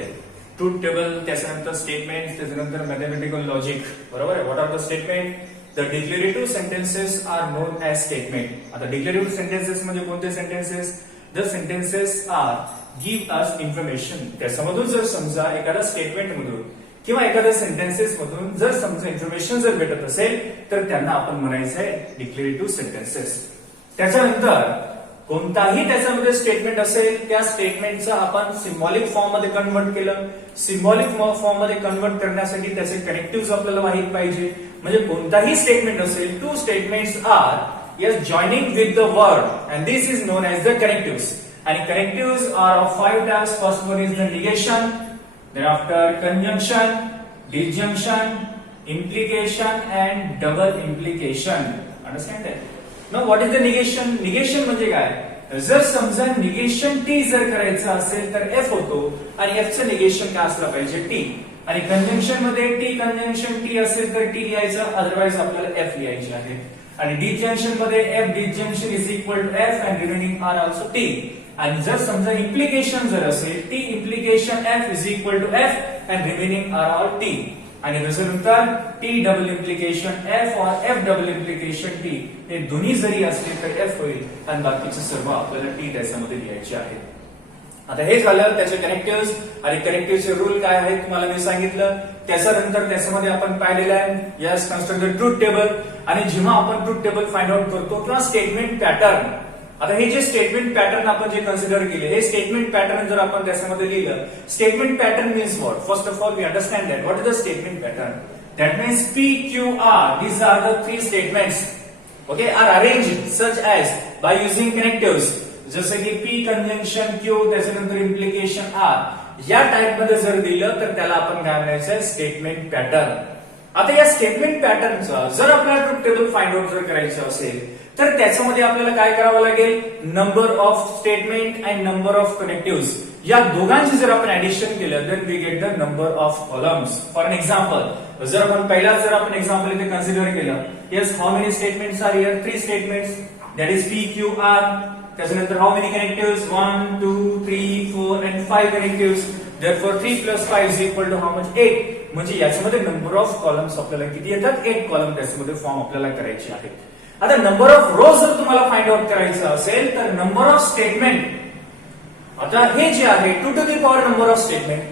मध्ये truth table, त्याच्यानंतर statement, त्याच्यानंतर मॅथमॅटिकल लॉजिक. बरोबर आहे. What are the statement? The declarative sentences are known as statement. आता डिक्लेरेटिव्ह सेंटेन्सेस म्हणजे कोणते sentences? The sentences are give us information. त्याच्यामधून जर समजा एखाद्या स्टेटमेंट मधून किंवा एखाद्या सेंटेन्सेस मधून जर समजा इन्फॉर्मेशन जर भेटत असेल तर त्यांना आपण म्हणायचं आहे डिक्लेरेटिव्ह सेंटेन्सेस. त्याच्यानंतर कोणताही त्याच्यामध्ये स्टेटमेंट असेल त्या स्टेटमेंटचं आपण सिम्बॉलिक फॉर्म मध्ये कन्वर्ट केलं. सिम्बॉलिक फॉर्म मध्ये कन्वर्ट करण्यासाठी त्याचे कनेक्टिव्ह आपल्याला माहित पाहिजे. म्हणजे कोणताही स्टेटमेंट असेल, two statements are yes joining with the word and this is known as the connective. आणि connective are of 5 types. First one is the negation, thereafter conjunction, disjunction, implication and double implication. Understand that? Now what is the negation? Negation म्हणजे काय? जर समजा negation T जर करायचं असेल तर F होतो आणि एफ चं निगेशन काय असलं पाहिजे? टी. आणि कंजंक्शन मध्ये टी कंजंक्शन टी असेल तर टी लिहायचं, अदरवाइज आपल्याला एफ लिहायचे आहे. आणि डिसजंक्शन मध्ये F disjunction is equal to F and remaining are also T. आणि जर समजा इम्प्लिकेशन जर असेल T implication F is equal to F and remaining are all T. आणि त्याच्यानंतर टी डबल इम्प्लिकेशन एफ और एफ डबल इम्प्लिकेशन टी हे दोन्ही जरी असले तर एफ होईल आणि बाकीचे सर्व आपल्याला टी त्याच्यामध्ये लिहायचे आहे. आता हे झालं त्याचे कनेक्टिव्ह. आणि कनेक्टिव्हचे रूल काय आहेत तुम्हाला मी सांगितलं. त्याच्यानंतर त्याच्यामध्ये आपण पाहिलेलं आहे yes construct the truth table. आणि जेव्हा आपण ट्रूथ टेबल फाइंड आउट करतो किंवा स्टेटमेंट पॅटर्न, आता हे जे स्टेटमेंट पॅटर्न आपण जे कन्सिडर केले हे स्टेटमेंट पॅटर्न जर आपण त्याच्यामध्ये लिहिलं, statement pattern means what? First of all we understand that what is the statement pattern. That means P Q R these are the 3 statements okay are arranged such as by using connectives. जसं की P conjunction Q त्याच्यानंतर implication R या type मध्ये जर दिलं तर त्याला आपण काय म्हणायचं? Statement pattern. आता या स्टेटमेंट पॅटर्नचा जर आपल्याला ट्रूथ टेबल फाइंड आउट जर करायचं असेल तर त्याच्यामध्ये आपल्याला काय करावं लागेल? Number of statement and number of connective या दोघांची जर आपण ऍडिशन केलं then we get the number of columns. For an example जर आपण पहिला जर आपण एक्झाम्पल इथे कन्सिडर केलं yes how many statements are here? 3 statements that is P Q R. त्याच्यानंतर how many connective? 1 2 3 4 and 5 connective. therefore 3 plus 5 is equal to how much? 8. म्हणजे याच्यामध्ये नंबर ऑफ कॉलम्स आपल्याला किती येतात? 8 कॉलम त्याच्यामध्ये फॉर्म आपल्याला करायचे आहेत. आता नंबर ऑफ रो जर तुम्हाला फाइंड आउट करायचं असेल तर नंबर ऑफ स्टेटमेंट, आता हे जे आहे 2 to the power number of statement.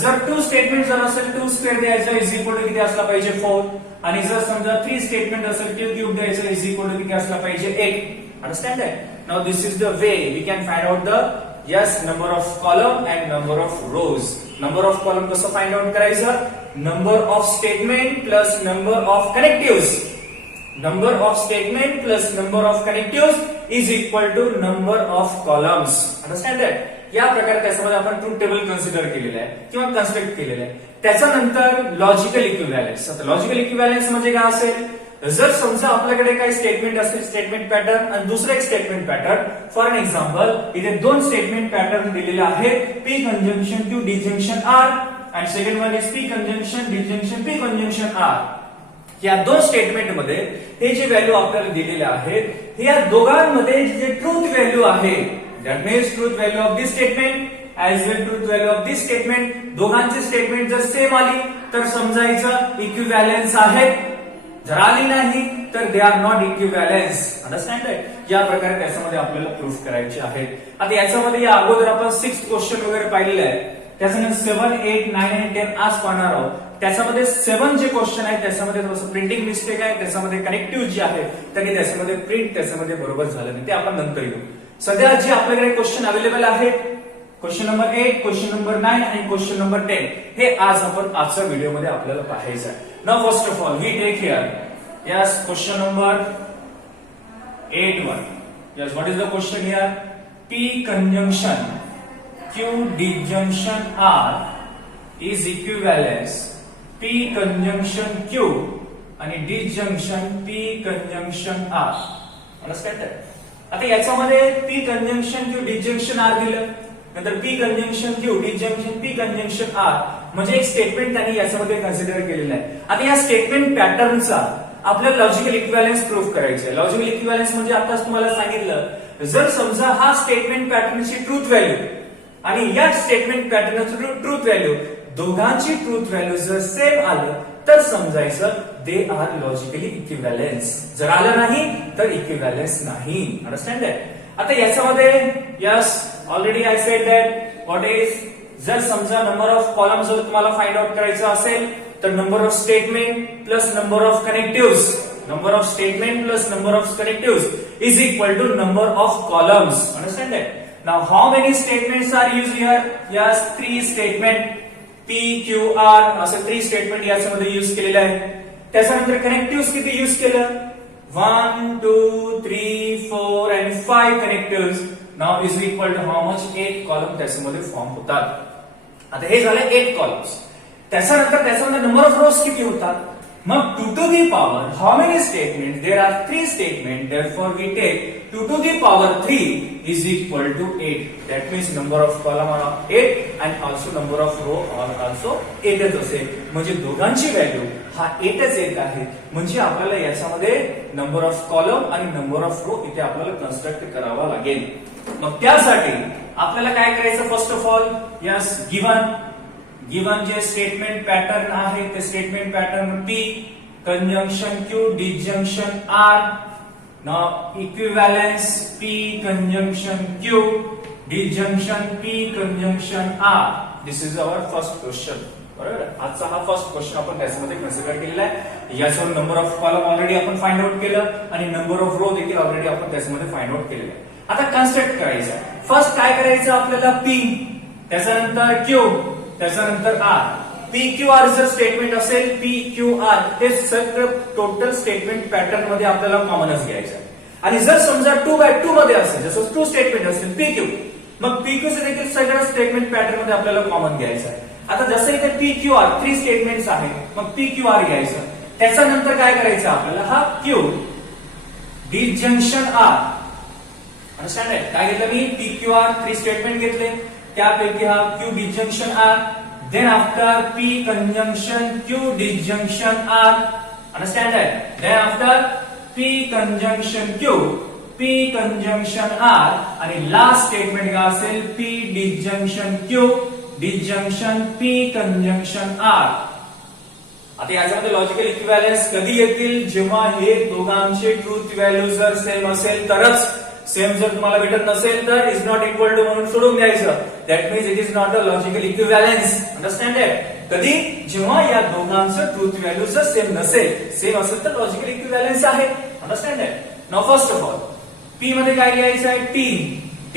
जर 2 स्टेटमेंट जर असेल 2 स्क्वेअर द्यायचं इज इक्वल टू किती असला पाहिजे? 4. आणि जर समजा 3 स्टेटमेंट असेल 2 क्यूब द्यायचं इज इक्वल टू किती असला पाहिजे? 8. Understand that? Now this is the way we can find out the yes number of column and number of rows. Number of column कसं फाइंड आउट करायचं? Number of statement plus number of connectives. Number of statement plus number of connectives is equal to number of columns. Understand that? या प्रकारे त्याच्यामध्ये आपण truth table consider केलेलं आहे किंवा construct केलेलं आहे. त्याच्यानंतर लॉजिकल इक्विव्हॅलन्स. आता लॉजिकल इक्विव्हॅलन्स म्हणजे काय असेल? जर समजा आपल्याकडे काही स्टेटमेंट असेल स्टेटमेंट पॅटर्न आणि दुसरं एक statement pattern. For an example इथे 2 स्टेटमेंट पॅटर्न दिलेले आहेत P conjunction Q disjunction R आणि second one is P conjunction disjunction P conjunction R. या 2 स्टेटमेंट मध्ये हे जे व्हॅल्यू आपल्याला दिलेले आहेत हे या दोघांमध्ये जे ट्रूथ व्हॅल्यू आहे that means truth value of this statement as well truth value of this statement. दोघांची स्टेटमेंट जर सेम आली तर समजायचं इक्विव्हॅलन्स आहेत. जर आली नाही तर they are not equivalence. Understand that? या प्रकारे त्याच्यामध्ये आपल्याला प्रूफ करायचे आहेत. आता याच्यामध्ये या अगोदर आपण 6 क्वेश्चन वगैरे पाहिलेले आहे. त्याच्यानंतर 7, 8, 9 आणि 10 आज पाहणार आहोत. त्याच्यामध्ये 7 जे क्वेश्चन आहेत त्याच्यामध्ये थोडंसं प्रिंटिंग मिस्टेक आहे. त्याच्यामध्ये कनेक्टिव्ह जे आहे त्यांनी त्याच्यामध्ये प्रिंट त्याच्यामध्ये बरोबर झालं नाही. ते आपण नंतर येऊ. सध्या जे आपल्याकडे क्वेश्चन अवेलेबल आहेत क्वेश्चन नंबर 8, क्वेश्चन नंबर 9 आणि क्वेश्चन नंबर 10 हे आज आपण आजच्या व्हिडिओमध्ये आपल्याला पाहायचं आहे. Now first of all we take here yes question number 8-1. yes what is the question here? P conjunction Q disjunction R is equivalence P conjunction Q आणि disjunction P conjunction R. understand that? आता याच्यामध्ये P conjunction Q disjunction R दिलं, नंतर P conjunction Q disjunction P conjunction R म्हणजे एक statement त्यांनी याच्यामध्ये consider केलेलं आहे. आता या स्टेटमेंट पॅटर्नचा आपल्याला लॉजिकल इक्विव्हॅलन्स प्रूफ करायचं आहे. लॉजिकल इक्विव्हॅलन्स म्हणजे आताच तुम्हाला सांगितलं जर समजा हा स्टेटमेंट पॅटर्नची ट्रूथ व्हॅल्यू आणि या स्टेटमेंट पॅटर्नचं ट्रूथ व्हॅल्यू दोघांची ट्रूथ व्हॅल्यू जर सेम आलं तर समजायचं दे आर लॉजिकली इक्विव्हॅलेन्स. जर आलं नाही तर इक्विव्हॅलेन्स नाही. Understand that. आता याच्यामध्ये yes already I said that what is, जर समजा नंबर ऑफ कॉलम जर तुम्हाला फाइंड आउट करायचं असेल तर number of statement plus number of connectives, number of statement plus number of connectives is equal to number of columns. Understand that? Now how many statements are used here? Yes, 3 statement P, Q, R असे 3 statement याच्यामध्ये use केलेले आहे. त्याच्यानंतर connectives किती use केलं? 1, 2, 3, 4 and 5 connectives now is equal to how much? 8 column त्याच्यामध्ये form होतात. आता हे झाले 8 columns. त्याच्यानंतर नंबर ऑफ रोज किती होतात? मग 2 to the power how many statements? There are 3 statements, therefore we take 2 to the power 3 is equal to 8. That means number of column are 8 and also number of row are also 8च असेल. म्हणजे दोघांची value हा 8च येत आहे. म्हणजे आपल्याला याच्यामध्ये number of column आणि नंबर ऑफ रो इथे आपल्याला कन्स्ट्रक्ट करावा लागेल. मग त्यासाठी आपल्याला काय करायचं? First of all yes given जे स्टेटमेंट पॅटर्न आहे ते statement pattern P conjunction Q disjunction R. Now equivalence P conjunction Q disjunction P conjunction R. This is our first question. बरोबर. आजचा हा फर्स्ट क्वेश्चन आपण त्याच्यामध्ये कन्सिडर केलेला आहे. याच्यावर नंबर ऑफ कॉलम ऑलरेडी आपण फाइंड आउट केलं आणि नंबर ऑफ रो देखील ऑलरेडी आपण त्याच्यामध्ये फाइंड आउट केलेलं आहे. आता कन्स्ट्रक्ट करायचं. फर्स्ट काय करायचं आपल्याला? P, त्याच्यानंतर Q, त्याच्यानंतर R. P Q R जर स्टेटमेंट असेल P Q R हे सगळं टोटल स्टेटमेंट पॅटर्न मध्ये आपल्याला कॉमनच घ्यायचं आहे. आणि जर समजा 2x2 मध्ये असेल, जसं 2 स्टेटमेंट असेल P Q, मग P Q चे देखील सगळं स्टेटमेंट पॅटर्न मध्ये आपल्याला कॉमन घ्यायचं आहे. आता जसं इथे P Q R 3 स्टेटमेंट्स आहेत, मग P Q R घ्यायचं. त्याच्यानंतर काय करायचं आपल्याला? हा Q डिसजंक्शन R. अंडरस्टँड आहे? काय घेतलं मी? P Q R 3 स्टेटमेंट घेतले, त्यापैकी हा Q disjunction R. Then after P conjunction Q disjunction R. Understand that? Then after P conjunction Q, P conjunction R आणि last statement काय असेल? P disjunction Q disjunction P conjunction R. आता याच्यामध्ये logical equivalence कधी येतील? जेव्हा हे दोघांचे ट्रूथ व्हॅल्यू जर सेम असेल तरच. सेम जर तुम्हाला भेटत नसेल तर इज नॉट इक्वल टू म्हणून सोडून द्यायचं. That means it is not a logical equivalence. Understand it? कधी? जेव्हा या दोघांचं ट्रूथ व्हॅल्यू जर सेम नसेल. सेम असेल तर लॉजिकल इक्विव्हॅलेन्स आहे. Understand it? Now first of all P मध्ये काय लिहायचं आहे? T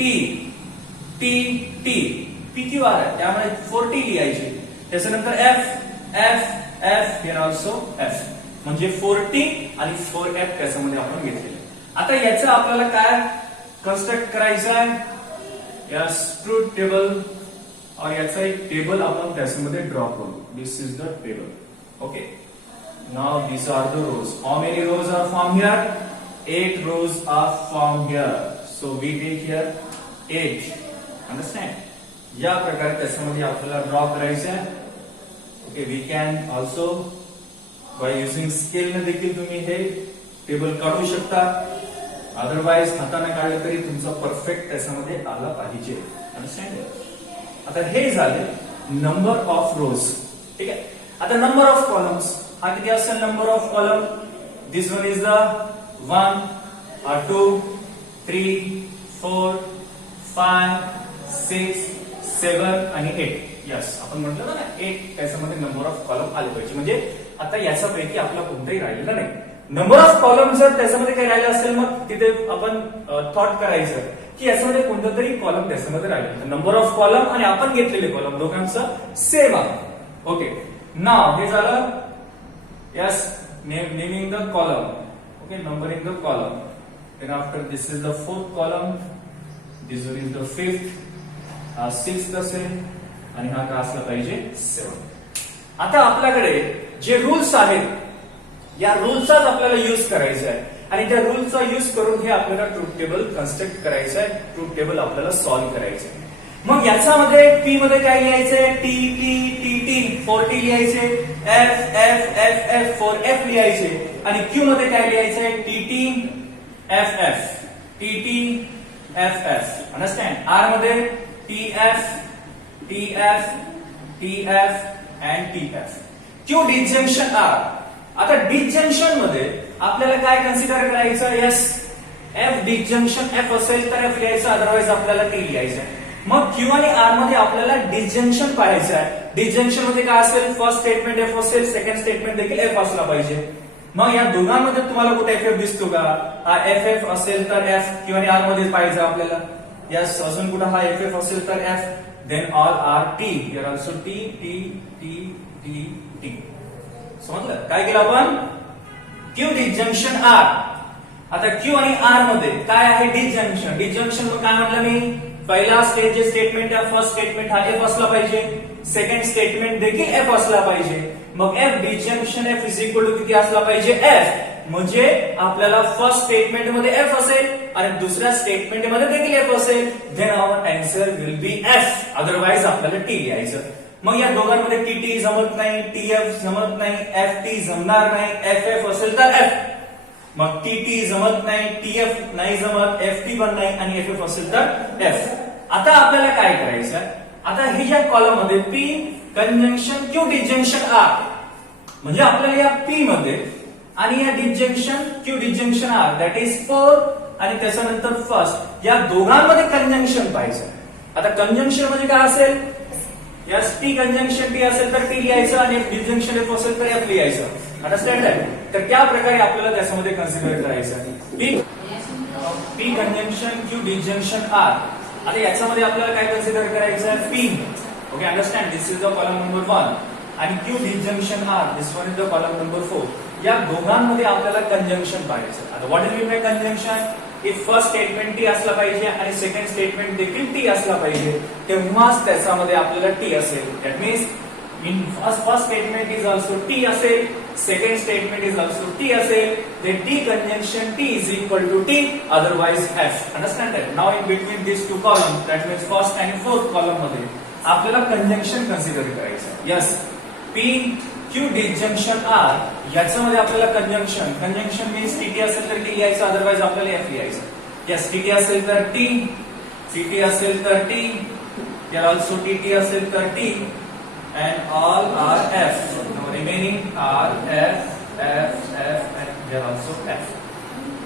PQ R आहे, त्यामुळे 4T लिहायचे. त्याच्यानंतर F here also F म्हणजे 4T आणि 4F त्याच्यामध्ये आपण घेतलेले. आता याचं आपल्याला काय कन्स्ट्रक्ट करायचं आहे? यस ट्रूथ टेबल और याचा एक टेबल आपण त्याच्यामध्ये ड्रॉ करू. This is the table. Okay. Now these are the rows. How many rows are formed here? 8 rows are formed here. So we take here 8. Understand? या प्रकारे त्याच्यामध्ये आपल्याला ड्रॉ करायचं आहे. Okay. We can also by using scale ने देखील तुम्ही हे टेबल काढू शकता. अदरवाइज हाताने काढलं तरी तुमचा परफेक्ट त्याच्यामध्ये आला पाहिजे. अंडरस्टँड? आता हे झाले नंबर ऑफ रोज. ठीक आहे. आता नंबर ऑफ कॉलम्स हा किती असेल? Number of column this one is the 1 2 3 4 5 6 7 आणि 8. यस आपण म्हटलं ना 8 त्याच्यामध्ये नंबर ऑफ कॉलम आले पाहिजे. म्हणजे आता याच्यापैकी आपला कोणताही राहिलेला नाही. नंबर ऑफ कॉलम जर त्याच्यामध्ये काही राहिलं असेल मग तिथे आपण थॉट करायचं की याच्यामध्ये कोणतं तरी कॉलम त्याच्यामध्ये राहिलं. नंबर ऑफ कॉलम आणि आपण घेतलेले कॉलम दोघांचं सेम आहे. ओके. नाव हे झालं yes naming the column. Okay. Numbering the column. Then after this is the 4th column, this is the 5th, हा 6th असेल आणि हा का असला पाहिजे? 7. आता आपल्याकडे जे रूल्स आहेत या रूलचाच आपल्याला यूज करायचा आहे आणि त्या रूलचा यूज करून हे आपल्याला ट्रूथ टेबल कन्स्ट्रक्ट करायचं आहे. ट्रूथ टेबल आपल्याला सॉल्व्ह करायचं आहे. मग याच्यामध्ये P मध्ये काय लिहायचंय? T 4T लिहायचे. F 4F लिहायचे. आणि Q मध्ये काय लिहायचंय? TT FF. अंडरस्टँड? R मध्ये TF TF, TF and TF. Q disjunction R. आता डिसजंक्शन मध्ये आपल्याला काय कन्सिडर करायचं? यस, F डिसजंक्शन F असेल तर F लिहायचं, अदरवाइज आपल्याला T लिहायचं. मग Q आणि R मध्ये आपल्याला डिसजंक्शन पाहायचं आहे. डिसजंक्शन मध्ये काय असेल? फर्स्ट स्टेटमेंट F असेल, सेकंड स्टेटमेंट देखील F असला पाहिजे. मग या दोघांमध्ये तुम्हाला कुठे FF दिसतो का? हा FF असेल तर F, Q आणि R मध्ये पाहिजे आपल्याला. यस, अजून कुठे हा FF असेल तर F, then all are T. Here also T, T, T, T, T. समजलं? काय केलं आपण? Q disjunction R. आता Q आणि R मध्ये काय आहे? डिसजंक्शन. डिसजंक्शन मग काय म्हटलं मी? पहिला स्टेज जे स्टेटमेंट आहे, फर्स्ट स्टेटमेंट हा F असला पाहिजे, सेकंड स्टेटमेंट देखील F असला पाहिजे. मग F disjunction F is equal to किती असला पाहिजे? F. म्हणजे आपल्याला फर्स्ट स्टेटमेंट मध्ये F असेल आणि दुसऱ्या स्टेटमेंट मध्ये देखील F असेल, then our answer will be F. Otherwise आपल्याला T लिहायचं. मग या दोघांमध्ये TT जमत नाही, TF जमत नाही, FT जमणार नाही. FF असेल तर F. मग TT जमत नाही, TF नाही जमत, FT पण नाही आणि FF असेल तर F. आता आपल्याला काय करायचं? आता हे ज्या कॉलम मध्ये P conjunction Q disjunction R, म्हणजे आपल्याला या P मध्ये आणि या disjunction Q disjunction R, that is 4 आणि त्याच्यानंतर फर्स्ट, या दोघांमध्ये कंजंक्शन पाहिजे. आता कंजंक्शन म्हणजे काय असेल? यस, T कंजंक्शन T असेल तर T लिहायचं आणि डिसजंक्शन F असेल तर F लिहायचं. अंडरस्टँड आहे? तर त्या प्रकारे आपल्याला त्याच्यामध्ये कन्सिडर करायचं. P conjunction Q disjunction R. आता याच्यामध्ये आपल्याला काय कन्सिडर करायचं आहे? P. Okay, understand? This is the column number 1 आणि Q disjunction R, this one is the column number 4. या दोघांमध्ये आपल्याला कंजंक्शन पाहायचं. आता what is mean by conjunction? If first statement T असला पाहिजे आणि सेकंड स्टेटमेंट देखील T असला पाहिजे, तेव्हाच त्याच्यामध्ये आपल्याला T असेल. That means in first statement is also T असेल, second statement is also T असेल, then T conjunction T is equal to T, otherwise F. Understand that? Now in between these two columns, that means first and fourth column मध्ये आपल्याला conjunction consider करायचं. Yes, P Q disjunction R, याच्यामध्ये आपल्याला conjunction means TT असेल तर T लिहायचं, otherwise आपल्याला F लिहायचं. यस, TT असेल तर T, CT असेल तर T, here also TT असेल तर T, and all are F. Now remaining are F, F, F, and here also F.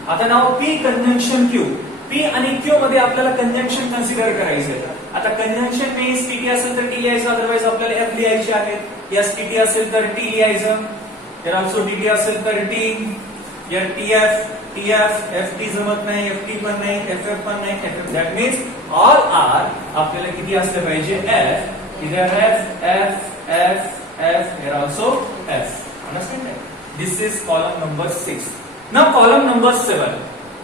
आता नाव P कंजंक्शन Q. P आणि Q मध्ये आपल्याला कंजंक्शन कन्सिडर करायचे. आता कंजंक्शन मीन्स TT असेल तर T लिहायचं, अदरवाइज आपल्याला F लिहायचे आहे. यस, TT असेल तर T लिहायचं, here also TT असेल तर T, here TF, TF, FT जमत नाही, FT पण नाही, FF पण नाही, FF. That means all are आपल्याला किती असले पाहिजे? F. Either F, F, F, F, here also F. Understand that? This is column number 6. Now column number 7.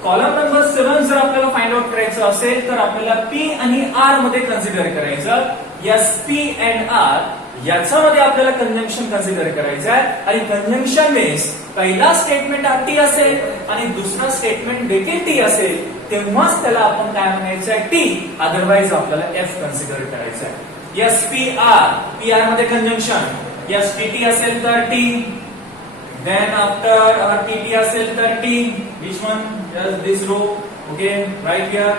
Column number 7 जर आपल्याला फाइंड आउट करायचं असेल तर आपल्याला P आणि R मध्ये कन्सिडर करायचं. Yes, P and R याच्यामध्ये आपल्याला कंजंक्शन कन्सिडर करायचं आहे आणि कंजंक्शन मीन्स पहिला स्टेटमेंट हा T असेल आणि दुसरा स्टेटमेंट देखील T असेल, तेव्हाच त्याला आपण काय म्हणायचं आहे? T. अदरवाइज आपल्याला F कन्सिडर करायचं आहे. यस, PR मध्ये कंजंक्शन. यस, TT असेल तर T, देन आफ्टर TT असेल तर T, which one? Yes, this row. Okay, right here.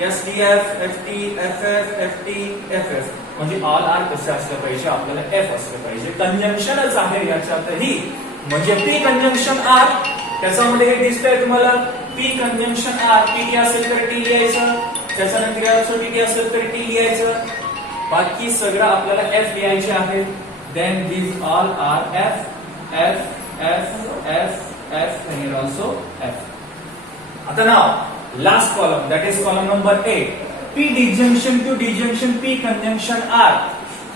Yes, TF, FT, FF, FT, FF. म्हणजे ऑल आर कसे असलं पाहिजे? आपल्याला F असलं पाहिजे. कंजंक्शनच आहे याच्यातही. म्हणजे P कंजंक्शन R, त्याच्यामध्ये हे दिसतंय तुम्हाला. P कंजंक्शन R, TT असेल तर T लिहायचं, त्याच्यानंतर TT असेल तर T लिहायचं, बाकी सगळं आपल्याला F लिहायचे आहे. Then these all are F, F, F, F, F and here also F. आता now last column, that is column number 8. P disjunction Q disjunction P conjunction R,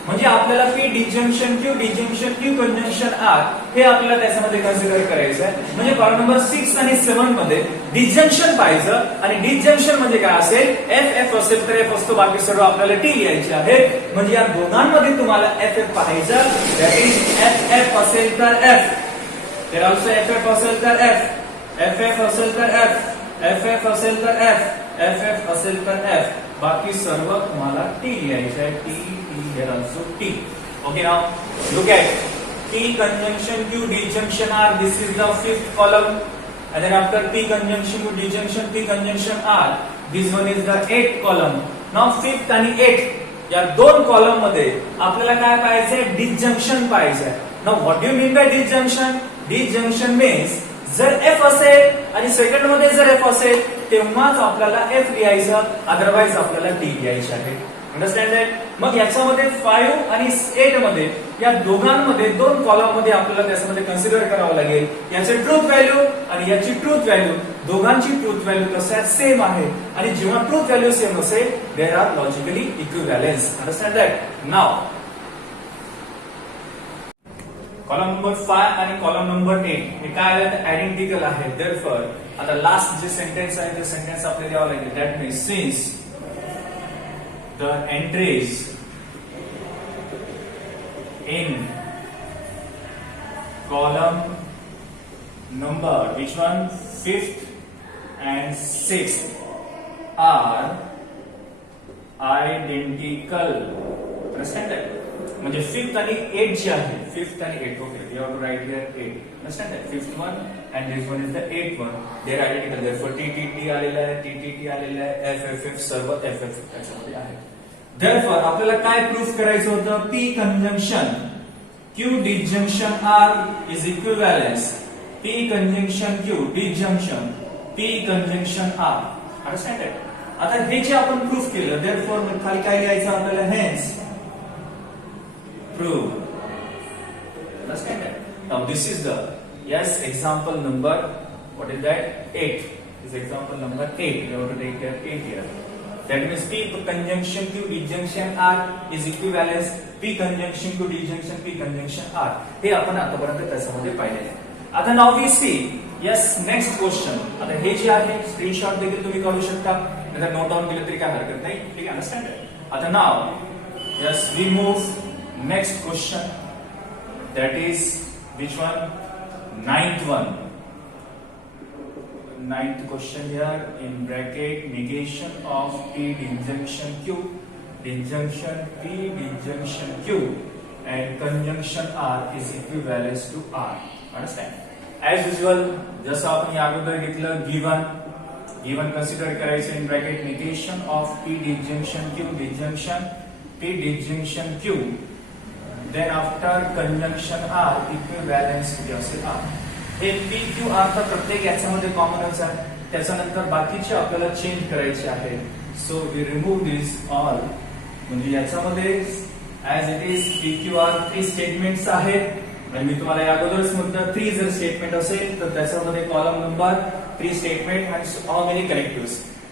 म्हणजे आपल्याला P disjunction Q disjunction Q conjunction R हे आपल्याला त्याच्यामध्ये consider करायचं आहे. म्हणजे column number 6 आणि 7 मध्ये डिसजंक्शन पाहिजे आणि डिसजंक्शन म्हणजे काय असेल? F, F असेल तर F असतो, बाकी सर्व आपल्याला T लिहायचे आहे. म्हणजे या दोघांमध्ये तुम्हाला FF पाहायचं, दॅट इज FF असेल तर F, तर ऑल्सो FF असेल तर F, FF असेल तर F, FF असेल तर F, FF असेल तर F, बाकी सर्व तुम्हाला T लिहायचे आहे. T, T, here also T. Okay, now look at P conjunction Q disjunction R. This is the fifth column, and then after P conjunction Q disjunction P conjunction R, this one is the eighth column. Now fifth and eighth या दोन column मध्ये आपल्याला काय पाहिजे, disjunction पाहिजे. Now what do you mean by disjunction? Disjunction means जर F असेल आणि सेकंड मध्ये जर एफ असेल तेव्हाच आपल्याला एफ लिहायचं, अदरवाइज आपल्याला डी लिहायचं आहे. Understand that? मग याच्यामध्ये 5 आणि 8 मध्ये या दोघांमध्ये दोन कॉलम मध्ये आपल्याला त्याच्यामध्ये कन्सिडर करावं लागेल याचे ट्रूथ व्हॅल्यू आणि याची ट्रूथ व्हॅल्यू. दोघांची ट्रूथ व्हॅल्यू कसं आहे, सेम आहे. आणि जेव्हा ट्रूथ व्हॅल्यू सेम असेल there are logically equivalence. Understand that? Now column number 5 आणि कॉलम नंबर 8 हे काय आहेत, आयडेंटिकल आहेत. देअरफॉर आता लास्ट जे सेंटेन्स आहे ते सेंटेन्स आपल्याला द्यावं लागेल. That means since the entries in column number which one 5th and 6th are identical. Understand that? म्हणजे 5th आणि 8 जे आहे, 5th आणि 8, okay, you have to write here 8. Understand that? 5th one and this one is the 8th one. They are identical. Therefore TTT आलेला आहे, TTT आलेला आहे, FFF सर्व FFF त्याच्यामध्ये आहे. Therefore आपल्याला काय प्रूफ करायचं होतं, P conjunction Q disjunction R is equivalence. P conjunction Q disjunction P conjunction R. Understand that? आता हे जे आपण प्रूफ केलं, therefore खाली काय लिहायचं आपल्याला, hence prove. Understand that? Now this is the example number, what is that, 8. This is example number 8. We have to take care 8 here. That means P conjunction Q disjunction R is equivalence P conjunction Q disjunction P conjunction R. हे आपण आतापर्यंत त्याच्यामध्ये पाहिलेले आहे. आता now we see next question. आता हे जे आहे स्क्रीनशॉट देखील तुम्ही काढू शकता, नाहीतर नोट डाउन केलं तरी काय हरकत नाही. ठीक आहे? अंडरस्टँड? आता now we move next question, that is which one, ninth one. Ninth question here in bracket, negation of P disjunction Q, disjunction P disjunction Q and conjunction R is equivalent to R. Understand? As usual, जसं आपण या अगोदर घेतलं, given consider करायचं in bracket, negation of P disjunction Q disjunction P disjunction Q, then after conjunction R equivalence किती असेल R. हे P Q R तर प्रत्येक याच्यामध्ये कॉमनच आहे, त्याच्यानंतर बाकीचे आपल्याला चेंज करायचे आहे. So we remove this all. म्हणजे याच्यामध्ये as it is P Q R 3 statements आहेत आणि मी तुम्हाला या अगोदरच म्हटलं 3 जर स्टेटमेंट असेल तर त्याच्यामध्ये कॉलम नंबर 3 स्टेटमेंट आणि हाऊ मेनी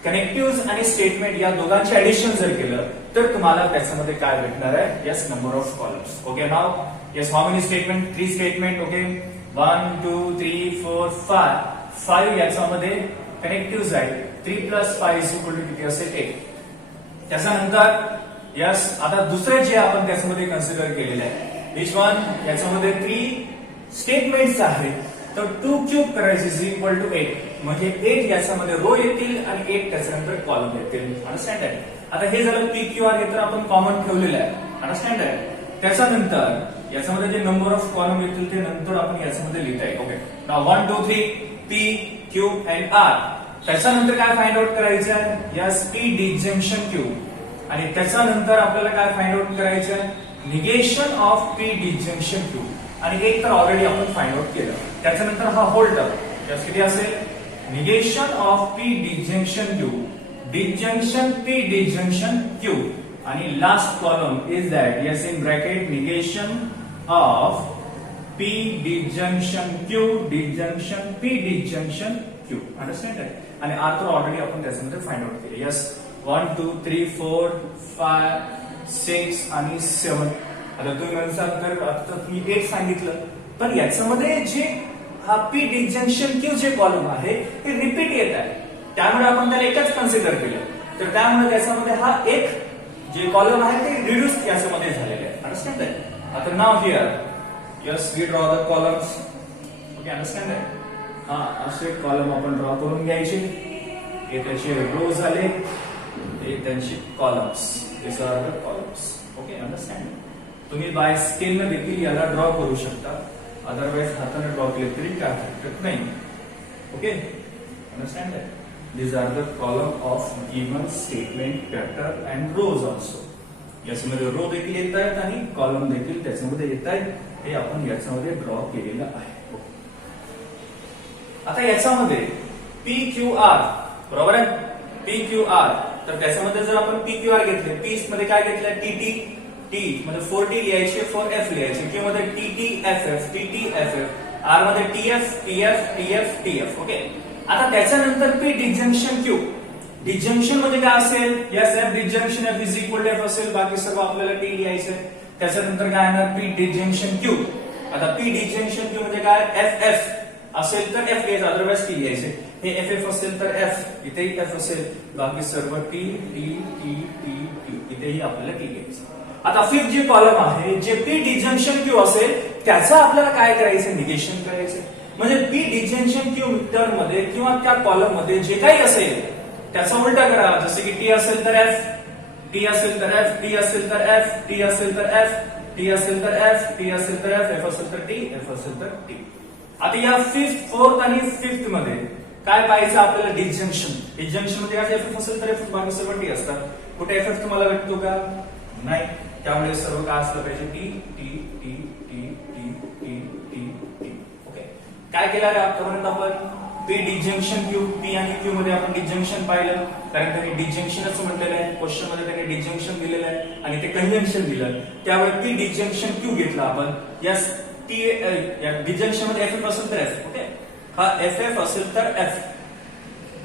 कनेक्टिव्ह आणि स्टेटमेंट या दोघांचे ऍडिशन जर केलं तर तुम्हाला त्याच्यामध्ये काय भेटणार आहे, yes number of columns. Okay, now yes how many statement, 3 statement. Okay, 1 2 3 4 5 याच्यामध्ये कनेक्टिव्ह आहे. 3 + 5 किती असेल 8. त्याच्यानंतर यस आता दुसरे जे आपण त्याच्यामध्ये कन्सिडर केलेले आहे विच वन, याच्यामध्ये 3 स्टेटमेंट्स आहेत तर 2 क्यूब करायचे इज इक्वल टू 8. म्हणजे 8 याच्यामध्ये रो येतील आणि 8 त्याच्यानंतर कॉलम येतील. अंडरस्टँड आहे? आता हे झालं P Q R, हे तर आपण कॉमन ठेवलेलं आहे. अंडरस्टँड आहे? त्याच्यानंतर याच्यामध्ये जे नंबर ऑफ कॉलम येतील ते नंतर आपण याच्यामध्ये लिहिता येईल. Okay, now 1 2 3 P Q and R. त्याच्यानंतर काय फाइंड आउट करायचं आहे, यस P disjunction Q. आणि त्याच्यानंतर आपल्याला काय फाइंड आउट करायचं आहे, negation of P disjunction Q. आणि एक तर ऑलरेडी आपण फाइंड आउट केलं. त्याच्यानंतर हा होल टर्म यस किती असेल, negation of P disjunction Q, disjunction P disjunction Q. आणि last column is that yes in bracket negation of P disjunction Q, disjunction P disjunction Q. Understand? आणि R तर already आपण त्याच्यामध्ये find out केले. Yes 1 2 3 4 5 6 आणि 7. आता तुम्ही म्हणसाल तर आता तुम्ही 8 सांगितलं, पण याच्यामध्ये जे हा P disjunction Q जे कॉलम आहे हे रिपीट येत आहे, त्यामुळे आपण त्याला एकच कन्सिडर केलं. तर त्यामुळे त्याच्यामध्ये हा एक जे कॉलम आहे ते रिड्यूस याच्यामध्ये झालेले आहे. अंडरस्टँड आहे? आता नाव here yes we draw the columns. Okay, understand आहे? हा असे कॉलम आपण ड्रॉ करून घ्यायचे. हे त्याचे रो झाले, हे त्यांचे columns. This are the columns. Okay, understand? तुम्ही बाय स्केल न देखील याला ड्रॉ करू शकता, अदरवाइज हाताने ड्रॉ केले तरी काय हरकत नाही. ओके, अंडरस्टँड आहे? These are the column of given statement, vector and rows also. याच्यामध्ये रो देखील येत आहेत आणि कॉलम देखील त्याच्यामध्ये येत आहेत. हे आपण याच्यामध्ये ड्रॉ केलेलं आहे. आता याच्यामध्ये PQR बरोबर आहे, PQR. तर त्याच्यामध्ये जर आपण PQR घेतले, P मध्ये काय घेतलंय TT, T मध्ये 4T लिहायचे, 4F लिहायचे, Q मध्ये TTFF, TTFF, R मध्ये TF, TF, TF, TF. Okay. आता त्याच्यानंतर P डिजंक्शन Q. डिजंक्शन म्हणजे काय असेल? Yes, F disjunction F is equal to F असेल, बाकी सर्व आपल्याला T लिहायचं. त्याच्यानंतर काय येणार? P disjunction Q. आता P डिजंक्शन Q म्हणजे काय? FF असेल तर F लिहायचं, अदरवाइज T लिहायचे. हे FF असेल तर F, इथेही F असेल, बाकी सर्व T, T, T, T, T, इथेही आपल्याला T लिहायचं. आता फिफ्थ जे कॉलम आहे, जे P डिजंक्शन Q असेल, त्याचं आपल्याला काय करायचं? निगेशन करायचं. म्हणजे P डिजंक्शन Q टर्म मध्ये किंवा त्या कॉलम मध्ये जे काही असेल त्याचा उलटा करा. जसे की T असेल तर F, T असेल तर F, T असेल तर F, T असेल तर F, T असेल तर F, T असेल तर F, F असेल तर T, F असेल तर T. आता या फिफ्थ, फोर्थ आणि फिफ्थ मध्ये काय पाहायचं आपल्याला? डिजंक्शन. डिजंक्शन मध्ये काय? FF असेल तर F, बाकी सर्व T असतात. कुठे FF तुम्हाला भेटतो का? नाही. त्यामुळे सर्व काय असलं पाहिजे? T, T, T, T, T, T, T, T. Okay. काय केलं आहे आतापर्यंत आपण? P डिजंक्शन Q, P आणि Q मध्ये आपण डिजंक्शन पाहिलं, कारण त्यांनी डिजंक्शनच म्हटलेलं आहे. क्वेश्चन मध्ये त्यांनी डिजंक्शन दिलेलं आहे आणि ते कंजंक्शन दिलं. त्यामुळे P डिजंक्शन Q घेतलं आपण. यस, T या डिजंक्शन मध्ये FF असेल तर F. ओके. हा FF असेल तर F,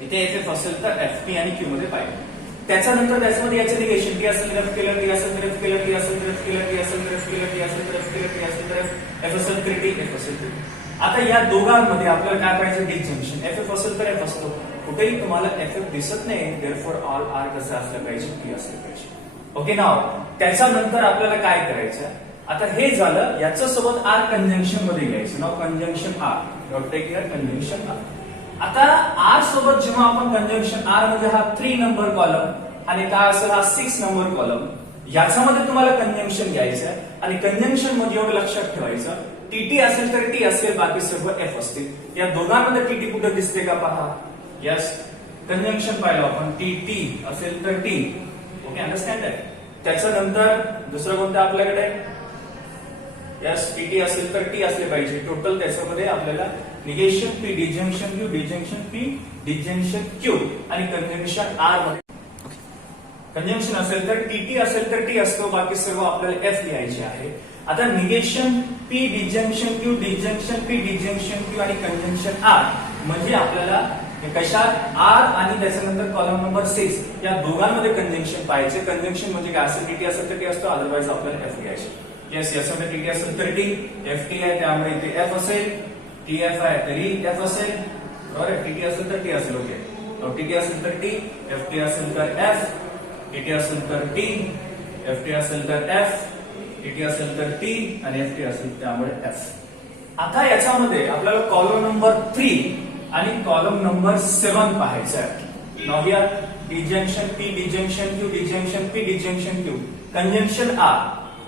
इथे FF असेल तर F, P आणि Q मध्ये पाहिलं. त्याच्यानंतर त्याच्यामध्ये याचे निगेशन, T असेल तर F केलं, T असेल तर F केलं, T असेल तर F केलं, T असेल तर F केलं, T असेल तर F केलं, T असेल तर F असेल तर T, F असेल तर. आता या दोघांमध्ये आपल्याला काय पाहिजे? डिजंक्शन. FF असेल तर F असतो. कुठेही तुम्हाला FF दिसत नाही, देअरफॉर ऑल आर कसं असलं पाहिजे? T असलं पाहिजे. ओके. नाव त्याच्यानंतर आपल्याला काय करायचं? आता हे झालं, याच्या सोबत R कंजंक्शन मध्ये घ्यायचं. Now conjunction R, dot take here conjunction R. आता R सोबत जेव्हा आपण कंजंक्शन R मध्ये हा 3 नंबर कॉलम आणि काय असेल हा 6 नंबर कॉलम, याच्यामध्ये तुम्हाला कंजंक्शन घ्यायचं आहे आणि कंजंक्शन मध्ये एवढं लक्षात ठेवायचं, TT असेल तर T असेल, बाकी सर्व F असतील. या दोघांमध्ये TT कुठे दिसते का पहा. यस, कंजंक्शन पाहिलं आपण, TT असेल तर T. ओके, अंडरस्टँड आहे. त्याच्यानंतर दुसरं कोणतं आपल्याकडे? यस, TT असेल तर T असले पाहिजे. टोटल त्याच्यामध्ये आपल्याला negation P disjunction Q, disjunction P disjunction Q आणि कंजंक्शन R मध्ये. कंजंक्शन असेल तर TT असेल तर T असतो, बाकी सर्व आपल्याला F लिहायचे आहे. आता negation P disjunction Q, disjunction P disjunction Q आणि कंजंक्शन R म्हणजे आपल्याला कशात? R आणि त्याच्यानंतर कॉलम नंबर 6 या दोघांमध्ये कंजंक्शन पाहायचे. कंजंक्शन म्हणजे काय असेल? TT असेल तर T असतो, अदरवाइज आपल्याला F लिहायचे. येस, याच्यामध्ये TT असेल तर T, FT आहे त्यामुळे इथे F असेल, TF आहे तरी F असेल, बरोबर आहे. TT असेल तर T असेल. ओके. TT असेल तर T, FT असेल तर F, TT असेल तर T, FT असेल तर F, TT असेल तर T आणि FT असेल त्यामुळे F. आता याच्यामध्ये आपल्याला कॉलम नंबर 3 आणि कॉलम नंबर 7 पाहायचा आहे. Now here disjunction P disjunction Q, disjunction P disjunction Q, conjunction R.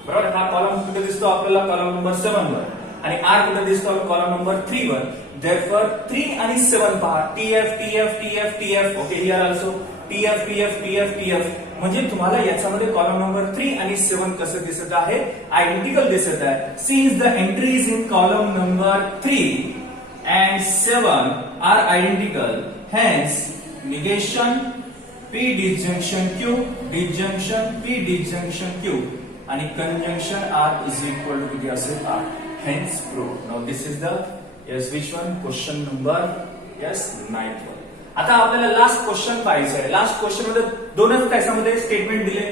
बरोबर. हा कॉलम कुठे दिसतो आपल्याला? कॉलम नंबर 7 वर. आणि R कुठे दिसतो? कॉलम नंबर 3 वर. देअरफॉर 3 आणि 7 पहा, TF, TF, TF, TF. Okay, here also TF, TF, TF, TF. म्हणजे तुम्हाला याच्यामध्ये कॉलम नंबर 3 आणि 7 कसं दिसत आहे? आयडेंटिकल दिसत आहे. Since the entries in column number 3 and 7 are identical, hence negation P disjunction Q, disjunction P disjunction Q आणि conjunction R is equal to किती असेल? R. Hence proved. Now this is the yes which one? Question number yes 9th one. आता आपल्याला last question पाहायचं आहे. Last question मध्ये दोनच त्याच्यामध्ये स्टेटमेंट दिले,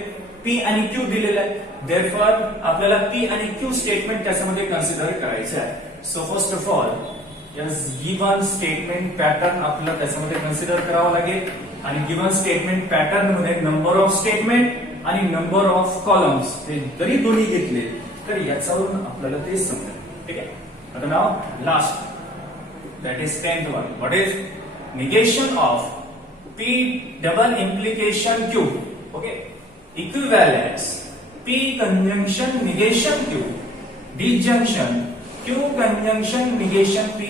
P आणि Q दिलेलं आहे. देअरफॉर आपल्याला P आणि Q स्टेटमेंट त्याच्यामध्ये कन्सिडर करायचं आहे. So first of all yes given statement pattern आपल्याला त्याच्यामध्ये कन्सिडर करावं लागेल आणि गिवन स्टेटमेंट पॅटर्न मध्ये नंबर ऑफ स्टेटमेंट आणि नंबर ऑफ कॉलम्स हे जरी दोन्ही घेतले तर याच्यावरून आपल्याला ते समजेल. ठीक आहे. आता now last that is 10th one. What is negation of P double implication Q. Okay, equivalence P conjunction negation Q, disjunction Q conjunction negation P.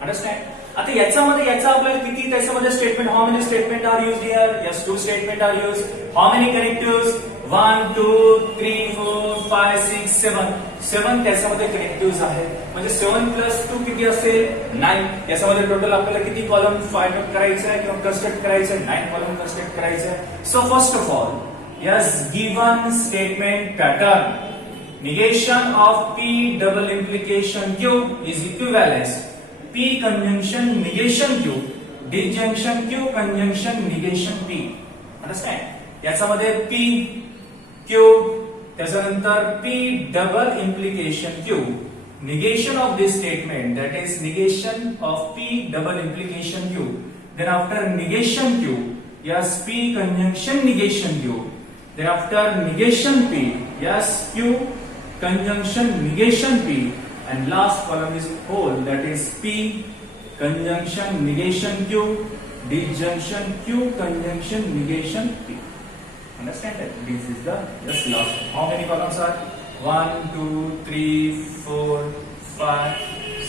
Understand? आता याच्यामध्ये याचा आपल्याला किती त्याच्यामध्ये statement, how many statement are used here? Yes, 2 statement are used. How many connectives? 1 2 3 4 5 6 7 7 त्याच्यामध्ये connective आहेत म्हणजे 7 plus 2 किती असेल 9. याच्यामध्ये टोटल आपल्याला किती कॉलम फाइंड आउट करायचं आहे किंवा कन्स्ट्रक्ट करायचं आहे 9 कॉलम कन्स्ट्रक्ट करायचं आहे. So first of all yes given statement pattern negation of p double implication q is equivalence p conjunction negation q disjunction q conjunction negation p. understand याच्यामध्ये p q त्याच्यानंतर p double implication q negation of this statement that is negation of p double implication q then after negation q yes p conjunction negation q then after negation p yes q conjunction negation p and last column is whole that is p conjunction negation q disjunction q conjunction negation p. understand that this is the just last. How many columns are 1 2 3 4 5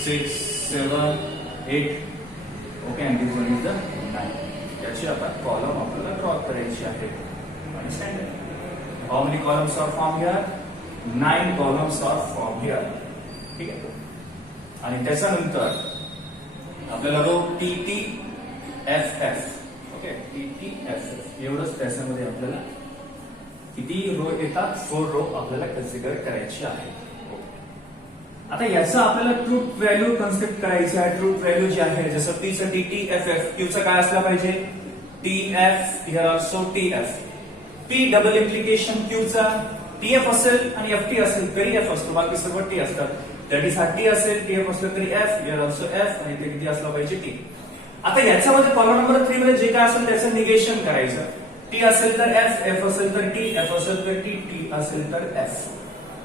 6 7 8 okay and this one is the 9. याची आता column आपल्याला draw करायची आहे. understand that how many columns are formed here 9 columns are formed here. ठीक आहे आणि त्याच्यानंतर आपल्याला rho T T F F okay T T F F एवढंच त्याच्यामध्ये आपल्याला किती रो येतात 4 रो आपल्याला कन्सिडर करायची आहे. आता याचा आपल्याला ट्रूथ व्हॅल्यू कन्स्ट्रक्ट करायची आहे. ट्रूथ व्हॅल्यू जी आहे जसं टी चं T T F F Q चं काय असलं पाहिजे T F here also T F P double implication Q चा टी एफ असेल आणि एफ टी असेल तरी एफ असतो बाकी सर्व टी असतात. दॅट इज हा टी असेल टी एफ असलं तरी एफ हिअर ऑल्सो एफ आणि ते किती असलं पाहिजे टी. आता याच्यामध्ये कॉलम नंबर 3 मध्ये जे काय असेल त्याचं निगेशन करायचं. टी असेल तर एफ एफ असेल तर टी एफ असेल तर टी टी असेल तर एफ.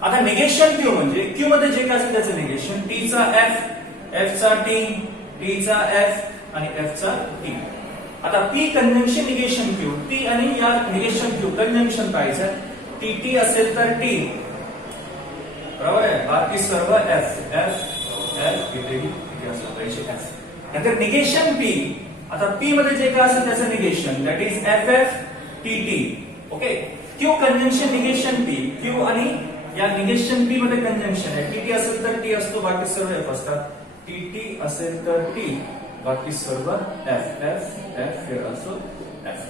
आता निगेशन क्यू म्हणजे क्यू मध्ये जे काय असेल त्याचं निगेशन टी चा एफ एफ चा टी टी चा एफ आणि एफ चा टी. आता P convention negation Q P आणि या निगेशन क्यू कन्व्हेन्शन पाहिजे टी टी असेल तर टी बरोबर आहे बाकी सर्व एफ एफ एफ इथेही असलं पाहिजे एफ. नंतर निगेशन पी आता पी मध्ये जे काय असेल त्याचं negation that is F F T T okay. Q convention negation P Q आणि या निगेशन पी मध्ये कन्व्हेन्शन आहे टी टी असेल तर टी असतो बाकी सर्व एफ असतात टी टी असेल तर टी बाकी सर्व F F F here also F.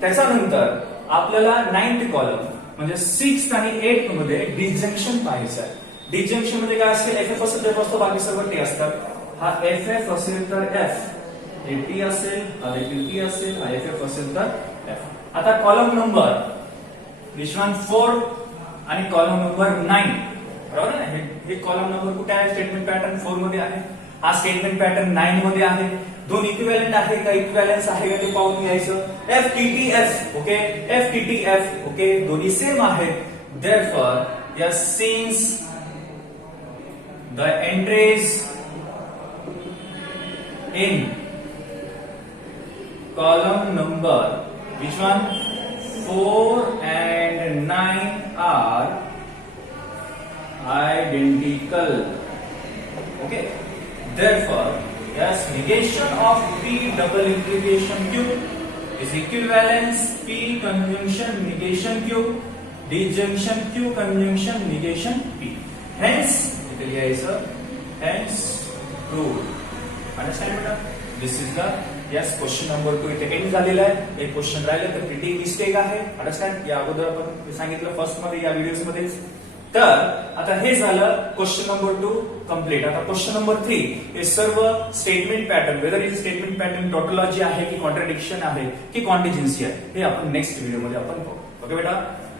त्याच्यानंतर आपल्याला 9th कॉलम म्हणजे 6th आणि 8th मध्ये डिसजंक्शन पाहायचं आहे. डिसजंक्शन मध्ये काय असेल एफ एफ असेल तर असतो बाकी सर्व टी असतात. हा एफ एफ असेल तर एफ हे टी असेल हा देखील टी असेल हा एफ एफ असेल तर एफ. आता कॉलम नंबर विच वन 4 आणि कॉलम नंबर 9 बरोबर ना हे कॉलम नंबर कुठे आहे स्टेटमेंट पॅटर्न 4 मध्ये आहे. हा स्टेटमेंट पॅटर्न 9 मध्ये आहे. दोन इक्विव्हॅलेंट आहे का इक्विव्हॅलन्स आहे का ते पाहून घ्यायचं. F T T F okay F T T F okay दोन्ही सेम आहेत. Therefore yes since the entries in column number which one 4 and 9 are identical. Okay. Therefore, yes, negation of P double implication Q is equivalence P conjunction negation Q disjunction Q conjunction negation P. Hence, it is a hence rule. Understand, beta? This is the yes question number 2 इथे end झालेला आहे. एक question राहिलं तर printing mistake आहे. Understand या अगोदर आपण सांगितलं फर्स्ट मध्ये या व्हिडिओज मध्ये. तर आता हे झालं क्वेश्चन नंबर 2 कम्प्लीट. आता क्वेश्चन नंबर 3 हे सर्व statement pattern whether is statement pattern tautology आहे की कॉन्ट्रडिक्शन आहे की कॉन्टिजेन्सी आहे हे आपण नेक्स्ट व्हिडिओ मध्ये आपण पाहू. ओके बेटा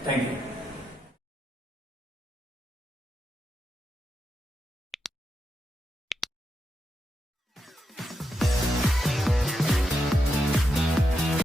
थँक्यू.